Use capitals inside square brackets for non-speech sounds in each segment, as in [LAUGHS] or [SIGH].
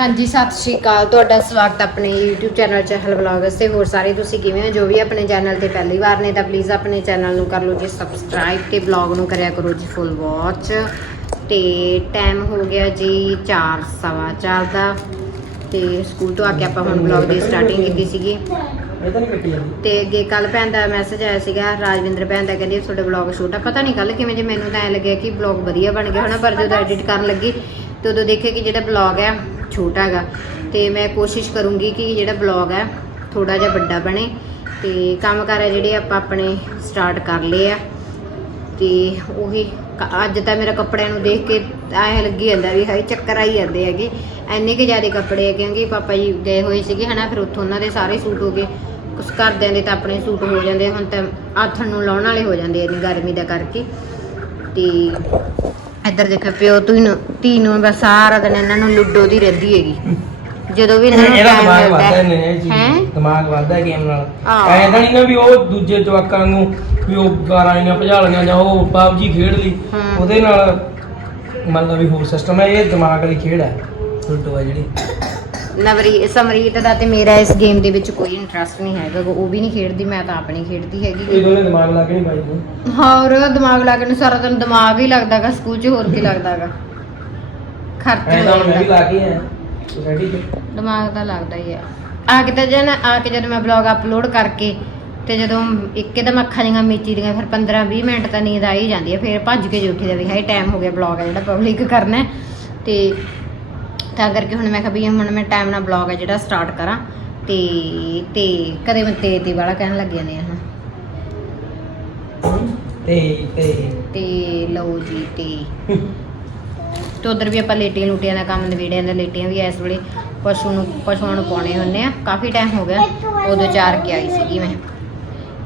ਹਾਂਜੀ, ਸਤਿ ਸ਼੍ਰੀ ਅਕਾਲ। ਤੁਹਾਡਾ ਸਵਾਗਤ ਆਪਣੇ YouTube ਚੈਨਲ ਚਹਿਲ ਵਲੌਗਸ ਤੇ। ਹੋਰ ਸਾਰੇ ਤੁਸੀਂ ਕਿਵੇਂ ਹੋ? ਜੋ ਵੀ ਆਪਣੇ ਚੈਨਲ ਤੇ ਪਹਿਲੀ ਵਾਰ ਨੇ ਤਾਂ ਪਲੀਜ਼ ਆਪਣੇ ਚੈਨਲ ਨੂੰ ਕਰ ਲਓ ਜੀ ਸਬਸਕ੍ਰਾਈਬ ਤੇ ਵਲੌਗ ਨੂੰ ਕਰਿਆ ਕਰੋ ਜੀ ਫੁੱਲ ਵਾਚ ਤੇ ਟਾਈਮ ਹੋ ਗਿਆ ਜੀ 4 ਸਵਾ ਚਾਰ ਦਾ। ਤੇ ਸਕੂਲ ਤੋਂ ਆ ਕੇ ਆਪਾਂ ਹੁਣ ਵਲੌਗ ਦੀ ਸਟਾਰਟਿੰਗ ਕੀਤੀ ਸੀਗੀ। ਇਹ ਤੇ ਅੱਗੇ ਕੱਲ ਭੈਣ ਦਾ ਮੈਸੇਜ ਆਇਆ ਸੀਗਾ, ਰਾਜਵਿੰਦਰ ਭੈਣ ਦਾ, ਕਹਿੰਦੀ ਤੁਹਾਡੇ ਵਲੌਗ ਛੋਟਾ ਪਤਾ ਨਹੀਂ ਕੱਲ ਕਿਵੇਂ ਜੇ ਮੈਨੂੰ ਤਾਂ ਐ ਲੱਗਿਆ ਕਿ ਵਲੌਗ ਵਧੀਆ ਬਣ ਗਿਆ ਹੋਣਾ, ਪਰ ਜਦੋਂ ਐਡਿਟ ਕਰਨ ਲੱਗੀ, ਤੇ ਉਦੋਂ ਦੇਖਿਆ ਕਿ ਜਿਹੜਾ ਵਲੌਗ ਹੈ ਛੋਟਾ ਹੈਗਾ। ਤੇ ਮੈਂ ਕੋਸ਼ਿਸ਼ ਕਰੂੰਗੀ ਕਿ ਜਿਹੜਾ ਵਲੌਗ ਹੈ ਥੋੜਾ ਜਿਹਾ ਵੱਡਾ ਬਣੇ। ਤੇ ਕੰਮ ਕਾਰ ਹੈ ਜਿਹੜੇ ਆਪਾਂ ਆਪਣੇ ਸਟਾਰਟ ਕਰ ਲਏ ਆ। ਤੇ ਉਹੀ ਅੱਜ ਤਾਂ ਮੇਰਾ ਕੱਪੜਿਆਂ ਨੂੰ ਦੇਖ ਕੇ ਐਂ ਲੱਗੀ ਜਾਂਦਾ ਵੀ ਹਾਈ ਚੱਕਰ ਆਈ ਜਾਂਦੇ ਹੈਗੇ। ਐਨੇ ਕਿ ਜ਼ਿਆਦਾ ਕੱਪੜੇ ਹੈ ਕਿਉਂਕਿ ਪਾਪਾ ਜੀ ਗਏ ਹੋਏ ਸੀਗੇ, ਹਨਾ, ਫਿਰ ਉੱਥੋਂ ਉਹਨਾਂ ਦੇ ਸਾਰੇ ਸੂਟ ਹੋ ਗਏ। ਕੁਛ ਘਰਦਿਆਂ ਦੇ ਤਾਂ ਆਪਣੇ ਸੂਟ ਹੋ ਜਾਂਦੇ, ਹੁਣ ਤਾਂ ਆਥਣ ਨੂੰ ਲਾਉਣ ਵਾਲੇ ਹੋ ਜਾਂਦੇ ਇੰਨੀ ਗਰਮੀ ਦਾ ਕਰਕੇ। ਤੇ ਇੱਧਰ ਦੇਖੋ ਪਿਓ ਧੀ ਨੂੰ ਧੀ ਨੂੰ ਬਸ ਸਾਰਾ ਦਿਨ ਇਹਨਾਂ ਨੂੰ ਲੁੱਡੋ ਦੀ ਰਹਿੰਦੀ ਹੈਗੀ ਜਦੋਂ ਵੀ ਇਹਨਾਂ ਨੂੰ ਇਹਦਾ time ਦਿਮਾਗ ਮਿਲਦਾ ਵੱਧਦਾ ਹੈ ਨੇ ਇਹ ਹੈਂ? ਚੀਜ਼ ਦਿਮਾਗ ਵੱਧਦਾ ਗੇਮ ਨਾਲ ਆਹ। ਐਂ ਤਾਂ ਨਹੀਂ ਨਾ ਵੀ ਉਹ ਦੂਜੇ ਜਵਾਕਾਂ ਨੂੰ ਵੀ ਉਹ ਗਾਰਾਂ ਆਈਆਂ ਭਜਾ ਲਈਆਂ ਜਾਂ ਉਹ ਪਬਜੀ ਖੇਡ ਲਈ ਹਾਂ। ਉਹਦੇ ਨਾਲ ਮਤਲਬ ਵੀ ਹੋਰ ਸਿਸਟਮ ਹੈ ਇਹ ਦਿਮਾਗ ਵਾਲੀ ਖੇਡ ਹੈ ਉਲਟੋ ਹੈ ਜਿਹੜੀ ਨਵਰੀ ਸਮਰੀਤ ਦਾ ਤੇ ਮੇਰਾ ਇਸ ਗੇਮ ਦੇ ਵਿੱਚ ਕੋਈ ਇੰਟਰਸਟ ਨਹੀਂ ਹੈਗਾ। ਉਹ ਵੀ ਨਹੀਂ ਖੇਡਦੀ ਮੈਂ ਤਾਂ ਆਪ ਨਹੀਂ ਖੇਡਦੀ ਹੈਗੀ। ਇਹ ਦੋਨੇ ਦਿਮਾਗ ਲਾ ਕੇ ਨਹੀਂ ਪਾਈ ਤੂੰ? ਹੋਰ ਦਿਮਾਗ ਲਾ ਕੇ ਨੂੰ ਸਾਰਾ ਦਿਨ ਦਿਮਾਗ ਹੀ ਲੱਗਦਾਗਾ ਸਕੂਲ 'ਚ ਹੋਰ ਕੀ ਲੱਗਦਾਗਾ। ਖਰਚ ਐਂ ਹੋ ਤਾਂ ਹੁਣ ਮੈਂ ਵੀ ਲਾ ਕੇ ਆਇਆ। ਸੋਸਾਇਟੀ 'ਚ ਦਿਮਾਗ ਤਾਂ ਲੱਗਦਾ ਹੀ ਆ। ਆ ਕੇ ਤਾਂ ਜਨ ਆ ਕੇ ਜਦੋਂ ਮੈਂ ਬਲੌਗ ਅਪਲੋਡ ਕਰਕੇ ਤੇ ਜਦੋਂ ਇੱਕਦਮ ਅੱਖਾਂ ਦੀਆਂ ਮੀਚੀ ਦੀਆਂ ਫਿਰ 15 20 ਮਿੰਟ ਤਾਂ ਨੀਂਦ ਆ ਹੀ ਜਾਂਦੀ ਹੈ ਫਿਰ ਭੱਜ ਕੇ ਜੇ ਉੱਠੀਦਾ ਵੀ ਹਾਈ ਟਾਈਮ ਹੋ ਗਿਆ ਬਲੌਗ ਹੈ ਜਿਹੜਾ ਪਬਲਿਕ ਕਰਨਾ ਹੈ। ਤੇ ਤਾਂ ਕਰਕੇ ਹੁਣ ਮੈਂ ਕਿਹਾ ਵੀ ਹੁਣ ਮੈਂ ਟਾਈਮ ਨਾਲ ਬਲੌਗ ਹੈ ਜਿਹੜਾ ਸਟਾਰਟ ਕਰਾਂ ਤੇ ਤੇ ਕਦੇ ਮੈਂ ਤੇ ਤੇ ਵਾਲਾ ਕਹਿਣ ਲੱਗ ਜਾਂਦੇ ਆ ਹਨਾ ਤੇ ਤੇ। ਤੇ ਲਓ ਜੀ ਤੇ। ਤੇ ਉਧਰ ਵੀ ਆਪਾਂ ਲੇਟੀਆਂ ਲੂਟੀਆਂ ਦਾ ਕੰਮ ਨਵੇੜਿਆਂ ਦਾ ਲੇਟੀਆਂ ਵੀ ਇਸ ਵੇਲੇ। ਪਸ਼ੂ ਨੂੰ ਪਸ਼ੂਆਂ ਨੂੰ ਪਾਉਣੇ ਹੁੰਨੇ ਆ। ਕਾਫੀ ਟਾਈਮ ਹੋ ਗਿਆ। ਉਦੋਂ ਚਾਰ ਕੇ ਆਈ ਸੀਗੀ ਮੈਂ।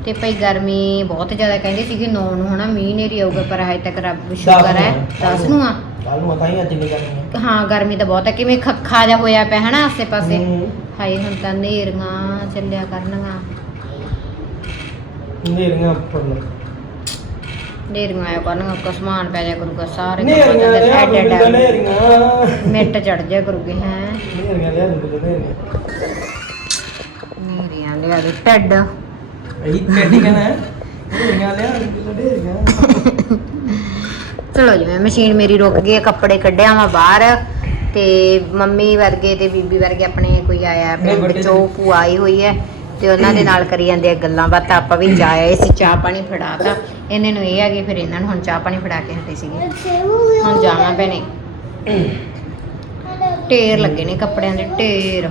ਤੇ ਭਈ ਗਰਮੀ ਬਹੁਤ ਜ਼ਿਆਦਾ ਕਹਿੰਦੇ ਸੀਗੇ 9 ਨੂੰ ਹਨਾ ਮੀਂਹ ਨੇਰੀ ਆਊਗਾ ਪਰ ਹਜੇ ਤੱਕ ਰੱਬ ਸ਼ੁਕਰ ਹੈ। 10 ਨੂੰ ਆ। ਕੱਲ ਨੂੰ ਤਾਂ ਹੀ ਅੱਜ ਨਹੀਂ ਕਰਨੀ ਹਾਂ। ਗਰਮੀ ਤਾਂ ਬਹੁਤ ਹੈ। ਕਿਵੇਂ ਖੱਖਾ ਜਾ ਹੋਇਆ ਪਿਆ ਹਨਾ ਆਸੇ ਪਾਸੇ ਹੂੰ। ਹਾਏ ਹੁਣ ਤਾਂ ਨੇਰੀਆਂ ਚੱਲਿਆ ਕਰਨਗਾ ਨੇਰੀਆਂ ਉੱਪਰ ਨੂੰ। ਨੇਰੀਆਂ ਆਇਆ ਕਰਨਗਾ ਕਸਮਾਨ ਪੈ ਜਾ ਕਰੂਗਾ ਸਾਰੇ ਨੇਰੀਆਂ ਕੱਪੜੇ ਲਿਆ ਐਡ ਐਡ ਦੂੰਗਾ ਨੇਰੀਆਂ ਮਿੱਟ ਚੜ ਜਾ ਕਰੂਗੇ ਹੈ। ਨੇਰੀਆਂ ਲਿਆ ਦੂੰਗਾ ਨੇਰੀਆਂ ਨੇਰੀਆਂ ਲਿਆ ਦੇ ਟੱਡ ਇਹੀ ਟੈਡੀ ਕਹਿੰਦਾ ਹੈ। ਨੇਰੀਆਂ ਲਿਆ ਦੂੰਗਾ ਨੇਰੀਆਂ ਚਲੋ ਜੀ ਮੈਂ ਮਸ਼ੀਨ ਮੇਰੀ ਰੁਕ ਗਈ ਹੈ ਕੱਪੜੇ ਕੱਢਿਆ ਵਾ ਬਾਹਰ ਤੇ ਮੰਮੀ ਵਰਗੇ ਤੇ ਬੀਬੀ ਵਰਗੇ ਆਪਣੇ ਕੋਈ ਆਇਆ ਪਿੰਡ ਚੋਂ ਭੂਆ ਆਈ ਹੋਈ ਹੈ ਤੇ ਉਹਨਾਂ ਦੇ ਨਾਲ ਕਰੀ ਜਾਂਦੇ ਆ ਗੱਲਾਂ ਬਾਤਾਂ ਆਪਾਂ ਵੀ ਜਾ ਆਏ ਸੀ ਚਾਹ ਪਾਣੀ ਫੜਾਤਾ। ਇਹਨਾਂ ਨੂੰ ਇਹ ਆ ਗਏ ਫਿਰ ਇਹਨਾਂ ਨੂੰ ਹੁਣ ਚਾਹ ਪਾਣੀ ਫੜਾ ਕੇ ਹਟੇ ਸੀਗੇ। ਹੁਣ ਜਾਣਾ ਪੈਣੇ ਢੇਰ ਲੱਗੇ ਨੇ ਕੱਪੜਿਆਂ ਦੇ ਢੇਰ।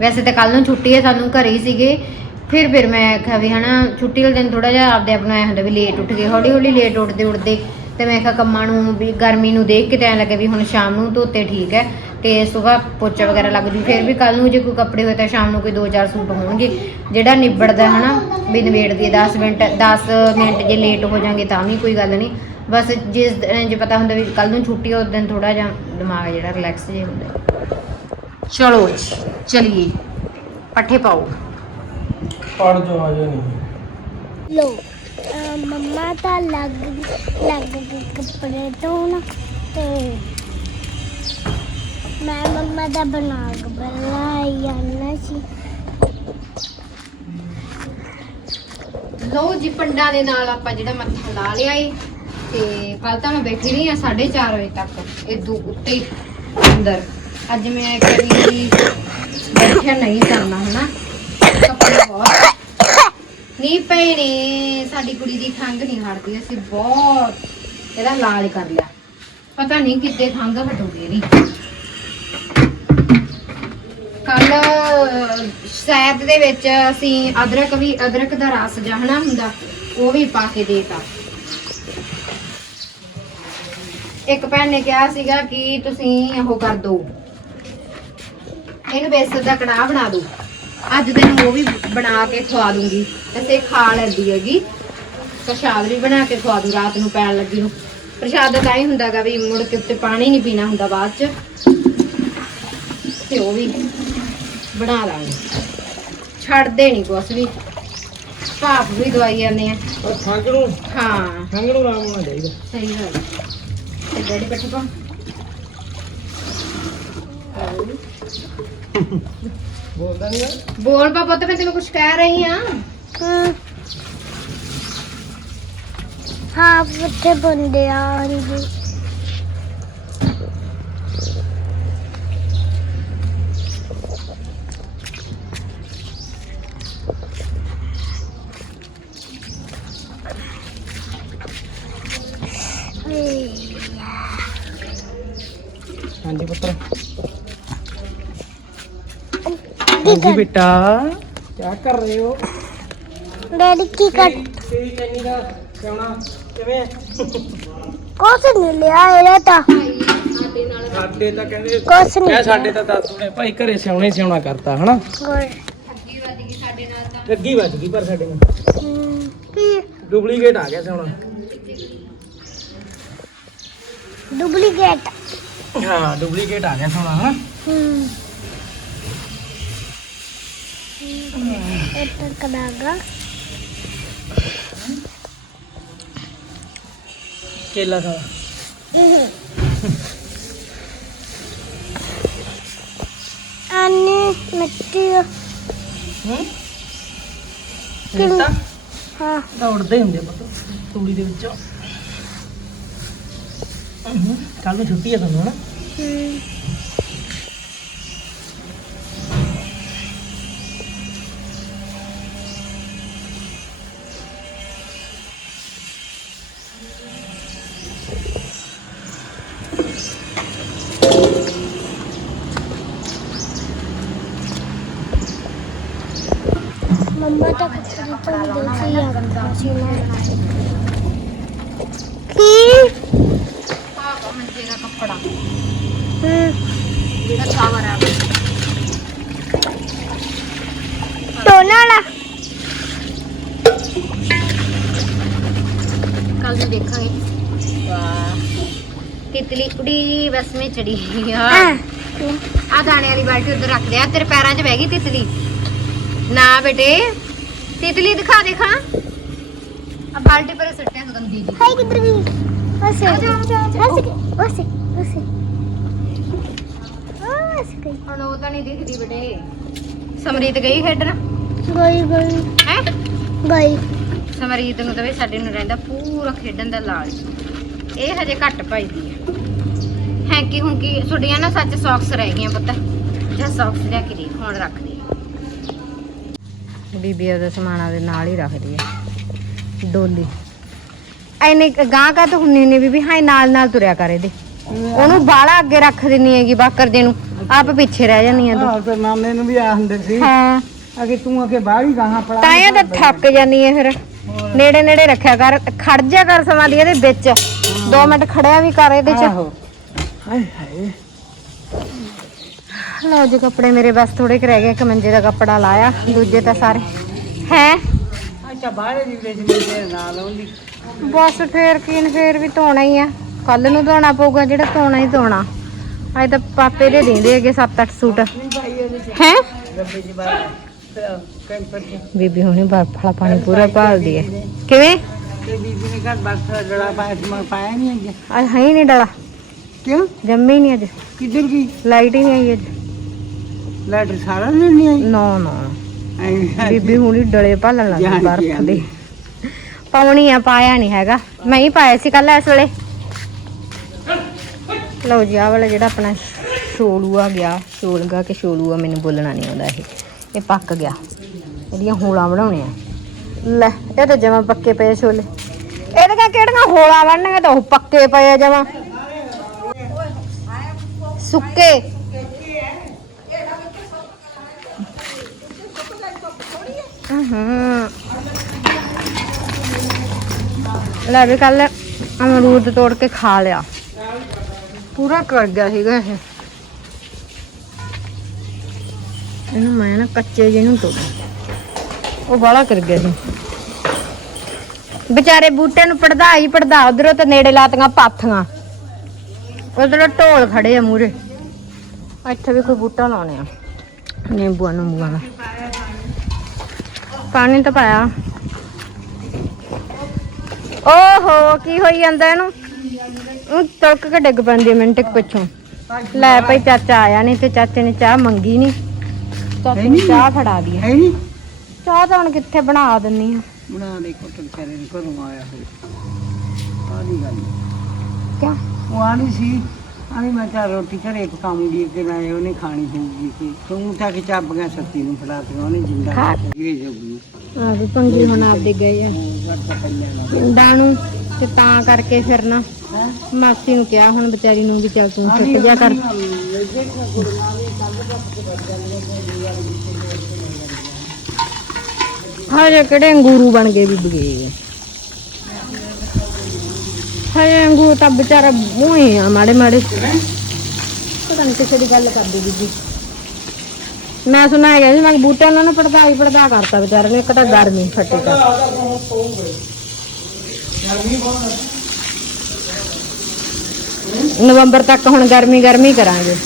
ਵੈਸੇ ਤਾਂ ਕੱਲ ਨੂੰ ਛੁੱਟੀ ਹੈ ਸਾਨੂੰ ਘਰੇ ਹੀ ਸੀਗੇ। ਫਿਰ ਫਿਰ ਮੈਂ ਕਿਹਾ ਵੀ ਹਨਾ ਛੁੱਟੀ ਵਾਲੇ ਦਿਨ ਥੋੜਾ ਜਿਹਾ ਆਪਦੇ ਆਪ ਨੂੰ ਐ ਹੁੰਦਾ ਵੀ ਲੇਟ ਉੱਠ ਗਏ ਹੌਲੀ ਹੌਲੀ ਲੇਟ ਉੱਠਦੇ ਉੱਠਦੇ ਤੇ ਮੈਂ ਕਿਹਾ ਕੰਮਾਂ ਨੂੰ ਵੀ ਗਰਮੀ ਨੂੰ ਦੇਖ ਕੇ ਤਾਂ ਐਂ ਲੱਗੇ ਵੀ ਹੁਣ ਸ਼ਾਮ ਨੂੰ ਧੋਤੇ ਠੀਕ ਹੈ ਤੇ ਸਵੇਰ ਪੋਚਾ ਵਗੈਰਾ ਲੱਗ ਜੂ। ਫਿਰ ਵੀ ਕੱਲ ਨੂੰ ਜੇ ਕੋਈ ਕੱਪੜੇ ਹੋਏ ਤਾਂ ਸ਼ਾਮ ਨੂੰ ਕੋਈ 2-4 ਸੂਟ ਹੋਣਗੇ। ਜਿਹੜਾ ਨਿਬੜਦਾ ਹਨਾ ਵੀ ਨਵੇੜਦੀ ਹੈ 10 ਮਿੰਟ 10 ਮਿੰਟ ਜੇ ਲੇਟ ਹੋ ਜਾਾਂਗੇ ਤਾਂ ਵੀ ਕੋਈ ਗੱਲ ਨਹੀਂ। ਬਸ ਜਿਸ ਦਿਨ ਜੇ ਪਤਾ ਹੁੰਦਾ ਵੀ ਕੱਲ ਨੂੰ ਛੁੱਟੀ ਉਸ ਦਿਨ ਥੋੜਾ ਜਿਹਾ ਦਿਮਾਗ ਜਿਹੜਾ ਰਿਲੈਕਸ ਜੇ ਹੁੰਦਾ। ਚਲੋ ਚਲਿਏ। ਪੱਠੇ ਪਾਓ। ਪੜ ਜੋ ਆ ਜੋ ਨਹੀਂ। ਲੋ ਮੰਮਾ ਤਾਂ ਲੱਗ ਲੱਗ ਗਏ ਕੱਪੜੇ ਧੋਣ ਤੇ ਮੈਂ ਮੰਮਾ ਦਾ ਬਣਾ ਕੇ ਬਣਾਈ ਜਾਣਾ ਸੀ। ਲਓ ਜੀ, ਪੰਡਾਂ ਦੇ ਨਾਲ ਆਪਾਂ ਜਿਹੜਾ ਮੱਥਾ ਲਾ ਲਿਆ ਏ। ਤੇ ਕੱਲ ਤਾਂ ਮੈਂ ਬੈਠੀ ਰਹੀ ਆ 4:30 ਵਜੇ ਤੱਕ, ਇਹ ਦੋ ਉੱਤੇ ਹੀ ਅੰਦਰ। ਅੱਜ ਮੈਂ ਕਰੀ ਬੈਠਿਆ ਨਹੀਂ ਕਰਨਾ, ਹਨਾ? ਕੱਪੜੇ ਬਹੁਤ ਨਹੀਂ ਭੈਣੇ, ਸਾਡੀ ਕੁੜੀ ਦੀ ਖੰਘ ਨਹੀਂ ਹਟਦੀ, ਅਸੀਂ ਬਹੁਤ ਇਹਦਾ ਇਲਾਜ ਕਰ ਲਿਆ। ਪਤਾ ਨਹੀਂ ਕਿੱਦੇ ਖੰਘ ਹਟੂਗੀ ਇਹਦੀ। ਕੱਲ ਸ਼ਹਿਦ ਦੇ ਵਿੱਚ ਅਸੀਂ ਅਦਰਕ ਵੀ, ਅਦਰਕ ਦਾ ਰਸ ਜਹਣਾ ਹੁੰਦਾ, ਉਹ ਵੀ ਪਾ ਕੇ ਦੇਤਾ। ਇੱਕ ਭੈਣ ਨੇ ਕਿਹਾ ਸੀਗਾ ਕਿ ਤੁਸੀਂ ਉਹ ਕਰ ਦਿਓ ਇਹਨੂੰ ਬੇਸਣ ਦਾ ਕੜਾਹ ਬਣਾ ਦਿਓ ਅੱਜ ਤੈਨੂੰ ਉਹ ਵੀ ਬਣਾ ਕੇ ਖਵਾ ਦੂੰਗੀ। ਤੇ ਖਾ ਲੈਂਦੀ ਹੈਗੀ। ਪ੍ਰਸ਼ਾਦ ਵੀ ਬਣਾ ਕੇ ਖਵਾ ਦੂੰ ਰਾਤ ਨੂੰ ਪੈਣ ਲੱਗੀ ਨੂੰ। ਪ੍ਰਸ਼ਾਦ ਤਾਂ ਹੀ ਹੁੰਦਾਗਾ ਵੀ ਮੁੜ ਕੇ ਉੱਤੇ ਪਾਣੀ ਨਹੀਂ ਪੀਣਾ ਹੁੰਦਾ ਬਾਅਦ ਚ। ਤੇ ਉਹ ਵੀ ਬਣਾ ਲਾਂਗੇ। ਛੱਡਦੇ ਨਹੀਂ ਕੁਛ ਵੀ। ਭਾਪ ਵੀ ਦਵਾਈ ਜਾਂਦੇ ਆ। ਪਰ ਖੰਗ ਨੂੰ ਹਾਂ। ਖੰਗ ਨੂੰ ਆਰਾਮ ਹੋਣਾ ਚਾਹੀਦਾ। ਸਹੀ ਗੱਲ ਤੇ ਡੈਡੀ ਬੈਠੇ ਪਾ [LAUGHS] ਬੋਲਦਾ ਨਹੀਂ ਬੋਲ ਪਾ ਪੁੱਤ ਮੈਂ ਤੈਨੂੰ ਕੁਝ ਕਹਿ ਰਹੀ ਆ ਹਮ। ਹਾਂ ਉੱਥੇ ਬੰਦੇ ਆ ਹਾਂਜੀ ਹਾਂਜੀ ਬੇਟਾ। ਕੀ ਕਰ ਰਹੇ ਹੋ? ਡੈਡੀ ਕੀ ਕਰ ਤੇਰੀ ਚੈਨੀ ਦਾ ਸਿਆਉਣਾ ਕਿਵੇਂ? ਕੁਛ ਨਹੀਂ ਲਿਆ ਇਹਦਾ ਤਾਂ। ਸਾਡੇ ਤਾਂ ਕਹਿੰਦੇ ਕੁਛ ਨਹੀਂ ਮੈਂ ਸਾਡੇ ਤਾਂ ਦਾਦੂ ਨੇ ਭਾਈ ਘਰੇ ਸਿਆਉਣਾ ਹੀ ਸਿਆਉਣਾ ਕਰਤਾ ਹਨਾ? ਹੋਰ। ਅੱਗੀ ਵੱਜ ਗਈ ਪਰ ਸਾਡੇ ਨਾਲ। ਹਮ, ਕੀ? ਡੁਪਲੀਕੇਟ ਆ ਗਿਆ ਸਿਆਉਣਾ। ਡੁਪਲੀਕੇਟ। ਹਾਂ ਡੁਪਲੀਕੇਟ ਆ ਗਿਆ ਸਿਆਉਣਾ ਹਨਾ? ਹਮ ਇਹ ਤਾਂ ਕਦਾਗਾ ਕੇਲਾ ਖਾ ਆਨੇ ਮਿੱਟੀ ਹੂੰ ਕਿੰਨਾ? ਹਾਂ ਤਾਂ ਉੜਦੇ ਹੁੰਦੇ ਆ ਪੁੱਤ ਤੂੜੀ ਦੇ ਵਿੱਚੋਂ ਕੱਲ ਨੂੰ ਛੁੱਟੀ ਆ ਤੁਹਾਨੂੰ ਹਨਾ ਹਮ, ਹਮ ਜਿਹੜਾ ਵਾਲਾ ਕੱਲ ਨੂੰ ਦੇਖਾਂਗੇ ਵਾਹ ਤਿਤਲੀ ਉੜੀ ਬਸ ਮੈਂ ਚੜੀ ਆ ਆ ਦਾਣੇ ਵਾਲੀ ਬਾਲਟੀ ਉੱਧਰ ਰੱਖ ਦੇ ਆ ਤੇਰੇ ਪੈਰਾਂ 'ਚ ਬਹਿ ਗਈ ਤਿਤਲੀ ਨਾ ਬੇਟੇ ਤਿਤਲੀ ਦਿਖਾ ਦੇਖਾਂ ਆ ਬਾਲਟੀ ਪਰ ਸੁੱਟਿਆ ਗੰਦੀ ਜੀ ਹਾਈ ਕਿੱਧਰ ਗਈ ਵਸੇ ਆ ਜਾ, ਆ ਜਾ, ਆ ਜਾ। ਵਸੇ ਵਸੇ ਵਸੇ ਵਸੇ ਗਈ। ਹੁਣ ਉਹ ਤਾਂ ਨਹੀਂ ਦਿਖਦੀ ਬੇਟੇ। ਸਮਰੀਤ ਗਈ ਖੇਡਣ? ਗਈ ਗਈ। ਹੈ? ਗਈ। ਸਮਰੀਤ ਨੂੰ ਤਾਂ ਵੀ ਸਾਡੇ ਨੂੰ ਰਹਿੰਦਾ ਪੂਰਾ ਖੇਡਣ ਦਾ ਲਾਲਚ। ਇਹ ਹਜੇ ਘੱਟ ਭਜਦੀ ਹੈ ਹੈਂਕੀ ਹੁੰਕੀ ਛੁੱਡੀਆਂ ਨਾ ਸੱਚ ਸੌਕਸ ਰਹਿ ਗਈਆਂ ਪੁੱਤ। ਜਾਂ ਸੌਕਸ ਲਿਆ ਕੇ ਦੇ ਹੁਣ ਰੱਖਦੀ ਬੀਬੀ ਉਹਦਾ ਸਮਾਨਾ ਦੇ ਨਾਲ ਹੀ ਰੱਖਦੀ ਹੈ ਡੋਲੀ। ਐਨੇ ਗਾਂ ਕਾ ਤਾਂ ਹੁੰਨੀ ਨਹੀਂ ਬੀਬੀ? ਹਾਂ ਨਾਲ ਨਾਲ ਤੁਰਿਆ ਕਰ ਇਹਦੇ। ਉਹਨੂੰ ਬਾਲਾ ਅੱਗੇ ਰੱਖ ਦਿੰਨੀ ਹੈਗੀ ਬਾਕਰ ਦੇ ਨੂੰ। ਆਪ ਪਿੱਛੇ ਰਹਿ ਜਾਂਦੀ ਆ ਤੂੰ। ਹਾਂ ਤੇ ਨਾਨੇ ਨੂੰ ਵੀ ਆ ਹੁੰਦੇ ਸੀ। ਹਾਂ। ਅਗੇ ਤੂੰ ਅਗੇ ਬਾਹਰ ਹੀ ਗਾਹਾਂ ਪੜਾ ਤਾਂ ਇਹ ਤਾਂ ਥੱਕ ਜਾਨੀ ਹੈ ਫਿਰ। ਨੇੜੇ ਨੇੜੇ ਰੱਖਿਆ ਕਰ ਖੜ ਜਾ ਕਰ ਸਮਾਂ ਦੀ ਇਹਦੇ ਵਿੱਚ। 2 ਮਿੰਟ ਖੜਿਆ ਵੀ ਕਰ ਇਹਦੇ ਚ। ਆਹੋ। ਹਾਏ ਹਾਏ। ਲਓ ਜੀ ਕੱਪੜੇ ਮੇਰੇ ਬਸ ਥੋੜੇ ਕੁ ਰਹਿ ਗਏ ਇੱਕ ਮੰਜੇ ਦਾ ਕੱਪੜਾ ਲਾਇਆ ਦੂਜੇ ਤਾਂ ਸਾਰੇ। ਹੈ? ਅੱਛਾ ਬਾਹਰ ਦੀ ਵੇਚ ਲਈ ਤੇ ਨਾਲ ਆਉਂਦੀ। ਬਸ ਫੇਰ ਕੀ ਨ ਫੇਰ ਵੀ ਧੋਣਾ ਹੀ ਆ। ਕੱਲ ਨੂੰ ਧੋਣਾ ਪਊਗਾ ਜਿਹੜਾ ਧੋਣਾ ਹੀ ਧੋਣਾ। ਅੱਜ ਤਾਂ ਪਾਪੇ ਦੇ ਦਿੰਦੇ ਹੈਗੇ 7-8 ਸੂਟ। ਹੈ? ਬੀਬੀ ਹੁਣੀ ਬਰਫ ਵਾਲਾ ਪਾਣੀ ਪੂਰਾ ਭਾਲਦੀ ਹੈ। ਕਿਵੇਂ? ਬੀਬੀ ਨੇ ਘਰ ਬਸ ਜੜਾ ਪਾਇਆ ਨਹੀਂ ਅੱਜ। ਅੱਜ ਹੈ ਹੀ ਨਹੀਂ ਡਲਾ। ਕਿਉਂ? ਜੰਮੀ ਨਹੀਂ ਅੱਜ। ਕਿੱਧਰ ਗਈ? ਲਾਈਟ ਹੀ ਨਹੀਂ ਆਈ ਅੱਜ। ਲੈਟਰ ਸਾਰਾ ਦਿਨ ਨਹੀਂ ਆਈ? ਨਾ ਨਾ। ਬੀਬੀ ਹੁਣੀ ਡਲੇ ਭਾਲਣ ਲੱਗ ਬਰਫ। ਦੇ। ਪਾਉਣੀ ਆ ਪਾਇਆ ਨਹੀਂ ਹੈਗਾ। ਮੈਂ ਹੀ ਪਾਇਆ ਸੀ ਕੱਲ ਇਸ ਵੇਲੇ। ਲਓ ਜੀ, ਆਹ ਵਾਲਾ ਜਿਹੜਾ ਆਪਣਾ ਛੋਲੂਆ ਗਿਆ ਛੋਲਗਾ ਕਿ ਛੋਲੂਆ ਮੈਨੂੰ ਬੋਲਣਾ ਨਹੀਂ ਆਉਂਦਾ ਇਹ। ਇਹ ਪੱਕ ਗਿਆ। ਇਹਦੀਆਂ ਹੋਲਾਂ ਬਣਾਉਣੀਆਂ। ਲੈ, ਇਹ ਤਾਂ ਜਮਾ ਪੱਕੇ ਪਏ ਛੋਲੇ। ਇਹਦੇ ਕਿਹੜੀਆਂ ਹੋਲਾਂ ਬਣਨਗੇ ਤਾਂ ਉਹ ਪੱਕੇ ਪਏ ਜਮਾ। ਸੁੱਕੇ। ਹੂੰ। ਲੈ ਵੀ ਕੱਲ ਅਮਰੂਦ ਤੋੜ ਕੇ ਖਾ ਲਿਆ। ਪੂਰਾ ਕਰ ਗਿਆ ਸੀਗਾ ਇਹ। ਇਹਨੂੰ ਮੈਂ ਨਾ ਕੱਚੇ ਜਿਹੇ ਨੂੰ ਤੋੜਿਆ ਉਹ ਬਾਲਾ ਕਰ ਗਿਆ ਸੀ। ਵਿਚਾਰੇ ਬੂਟੇ ਨੂੰ ਪੜਦਾ ਹੀ ਪੜਦਾ ਉਧਰੋਂ ਤੇ ਨੇੜੇ ਲਾਤੀਆਂ ਪਾਥੀਆਂ। ਉਧਰੋਂ ਢੋਲ ਖੜੇ ਆ ਮੂਰੇ ਇੱਥੇ ਵੀ ਕੋਈ ਬੂਟਾ ਲਾਉਣੇ ਆ। ਨਿੰਬੂਆਂ ਨੂੰਬੂਆਂ ਦਾ। ਪਾਣੀ ਤਾਂ ਪਾਇਆ। ਓਹੋ, ਕੀ ਹੋਈ ਜਾਂਦਾ ਇਹਨੂੰ? ਉਹ ਤੜਕ ਕੇ ਡਿੱਗ ਪੈਂਦੀ ਮਿੰਟ ਕੁ ਪਿੱਛੋਂ। ਲੈ ਭਾਈ ਚਾਚਾ ਆਇਆ ਨਹੀਂ ਤੇ ਚਾਚੇ ਨੇ ਚਾਹ ਮੰਗੀ ਨਹੀਂ। ਚਾਚੇ ਨੇ ਚਾਹ ਫੜਾ ਦੀ ਹੈ ਨਹੀਂ। ਚਾਹ ਤਾਂ ਹੁਣ ਕਿੱਥੇ ਬਣਾ ਦਿੰਨੀ ਆ। ਬਣਾ ਦੇ ਕੋਟ ਵਿਚਾਰੇ ਨੂੰ ਘਰੋਂ ਆਇਆ ਹੋਇਆ। ਆਦੀ ਗੱਲ। ਕਿਆ? ਉਹ ਆਣੀ ਸੀ। ਆਣੀ ਮੈਂ ਚਾਹ ਰੋਟੀ ਘਰੇ ਪਕਾਉਂਗੀ ਕਿ ਨਾ ਉਹਨੇ ਖਾਣੀ ਹੋਊਗੀ ਕਿ ਤੂੰ ਤਾਂ ਕਿ ਚਾਬੀਆਂ ਸੱਤੀ ਨੂੰ ਫੜਾ ਤੇ ਉਹਨੇ ਜਿੰਦਾ ਖਾ। ਇਹ ਜੋਗੀ ਆ ਵੀ ਪੰਗੇ ਹੁਣ ਆਪਦੇ ਗਏ ਆ। ਤਾਂ ਪਿੰਡਾਂ ਨੂੰ ਤੇ ਤਾਂ ਕਰਕੇ ਫਿਰ ਨਾ ਮਾਸੀ ਨੂੰ ਕਿਹਾ ਹੁਣ ਵਿਚਾਰੀ ਨੂੰ ਵੀ ਚੱਲ ਤੂੰ ਛੁੱਟ ਜਾ ਕਰ। ਹਜੇ ਕਿਹੜੇ ਅੰਗੂਰੂ ਬਣ ਗਏ ਬੀਬੀਏ ਹਜੇ ਅੰਗੂਰ ਤਾਂ ਵਿਚਾਰਾ ਮੂੰਹੇ ਆ ਮਾੜੇ ਮਾੜੇ ਪਤਾ ਨਹੀਂ ਕਿਸੇ ਦੀ ਗੱਲ ਕਰਦੀ ਬੀਬੀ ਮੈਂ ਸੁਣਿਆ ਹੈਗਾ ਜੀ ਮੈਂ ਕਿਹਾ ਬੂਟਿਆਂ ਨਾਲ ਨਾ ਪੜਦਾ ਹੀ ਪੜਦਾ ਕਰਤਾ ਵਿਚਾਰੇ ਨੇ ਇੱਕ ਤਾਂ ਗਰਮੀ ਫੱਟੇ ਤਾਂ ਨਵੰਬਰ ਤੱਕ ਹੁਣ ਗਰਮੀ ਗਰਮੀ ਕਰਾਂਗੇ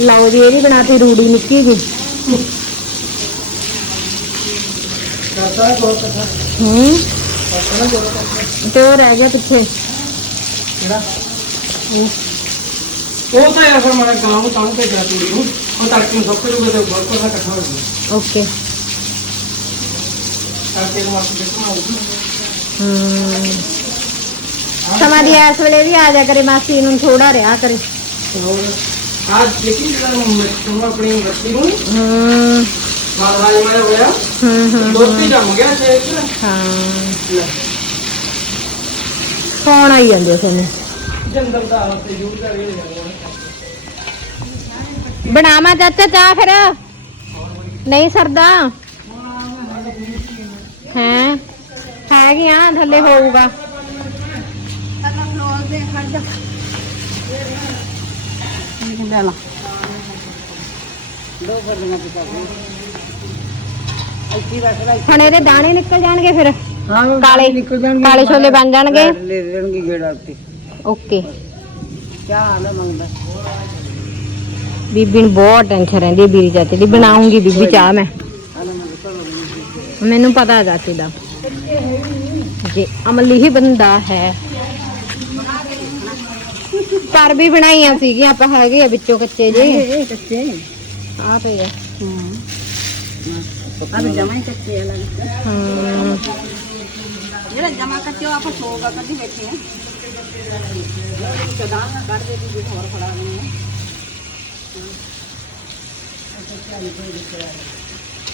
ਲਓ ਜੀ ਇਹ ਵੀ ਬਣਾਤੀ ਰੂੜੀ ਨਿੱਕੀ ਜੀ ਹੂੰ ਤੇ ਉਹ ਰਹਿ ਗਿਆ ਪਿੱਛੇ। ਉਹ। ਤਾਂ ਯਾਰ ਫਿਰ ਮੈਂ ਗਾਉਂ ਤਾਂ ਤੇ ਜਾ ਤੂੰ ਨੂੰ ਉਹ ਤੜਕੇ ਨੂੰ ਸਭ ਕੁਝ ਉਹਦੇ ਬਹੁਤ ਕੋਲ ਇਕੱਠਾ ਹੋ ਗਿਆ। ਓਕੇ। ਤੜਕੇ ਨੂੰ ਮਾਰ ਕੇ ਦੇਖਣਾ ਹੂੰ। ਸਮਾਂ ਦੀ ਇਸ ਵੇਲੇ ਵੀ ਆ ਜਾ ਕਰੇ ਮਾਸੀ ਨੂੰ ਥੋੜਾ ਰਿਹਾ ਕਰੇ। ਹੋਰ। ਅੱਜ ਦੇਖੀ ਜਿਹੜਾ ਮੈਂ ਆਪਣੀ ਬੱਚੀ ਨੂੰ? ਹੂੰ। ਮਹਾਰਾਜ ਮਾਰੇ ਹੋਇਆ ਹੂੰ ਹੂੰ ਦੋਸਤੀ ਜੰਮ ਗਿਆ ਤੇ ਹਾਂ ਫੋਨ ਆਈ ਜਾਂਦੇ ਤੁਹਾਨੂੰ ਜੰਦਰ ਦਾ ਤੇ ਜੂੜ ਕਰ ਬਣਾਵਾ ਚਾਚਾ ਚਾਹ ਫਿਰ। ਨਹੀਂ ਸਰਦਾ। ਹੈ। ਹੈਗੀਆਂ ਥੱਲੇ ਹੋਊਗਾ। ਲੈ ਲਾ। ਦੋ ਫਰਦੀਆਂ ਤੇ ਹੁਣ ਇਹਦੇ ਦਾਣੇ ਨਿਕਲ ਜਾਣਗੇ ਫਿਰ? ਹਾਂ ਉਹ ਕਾਲੇ ਨਿਕਲ ਜਾਣਗੇ ਕਾਲੇ ਛੋਲੇ ਬਣ ਜਾਣਗੇ? ਲੈ ਲੈਣਗੇ ਗੇੜਾ ਉੱਤੇ। ਓਕੇ। ਚਾਹ ਆਲਾ ਮੰਗਦਾ? ਬੀਬੀ ਨੂੰ ਬਹੁਤ ਟੈਨਸ਼ਨ ਰਹਿੰਦੀ ਹੈ ਬੀਰੀ ਚਾਚੇ ਦੀ। ਬਣਾਉਂਗੀ ਬੀਬੀ ਚਾਹ ਮੈਂ। ਮੰਗਦਾ ਮੈਨੂੰ ਪਤਾ ਚਾਚੇ ਦਾ। ਜੇ ਅਮਲੀ ਹੀ ਬੰਦਾ ਹੈ। ਪਰ ਵੀ ਬਣਾਈਆਂ ਸੀਗੀਆਂ ਆਪਾਂ ਹੈਗੇ ਆ ਵਿੱਚੋਂ ਕੱਚੇ ਜੇ ਇਹ ਕੱਚੇ। ਆ ਜਮਾਂ ਹੀ। ਕੱਚੇ ਆ ਲੱਗਦਾ। ਹਾਂ। ਜਿਹੜਾ ਜਮਾ ਕੱਚੇ ਉਹ ਆਪਾਂ ਸੋਗਾ ਕੱਢੀ ਬੈਠੇ ਆ। ਕਦਾਂ ਨਾ ਕੱਢ ਦੇ ਦੀ ਹੋਰ ਫੜਾ ਦੇਣੀ ਆ।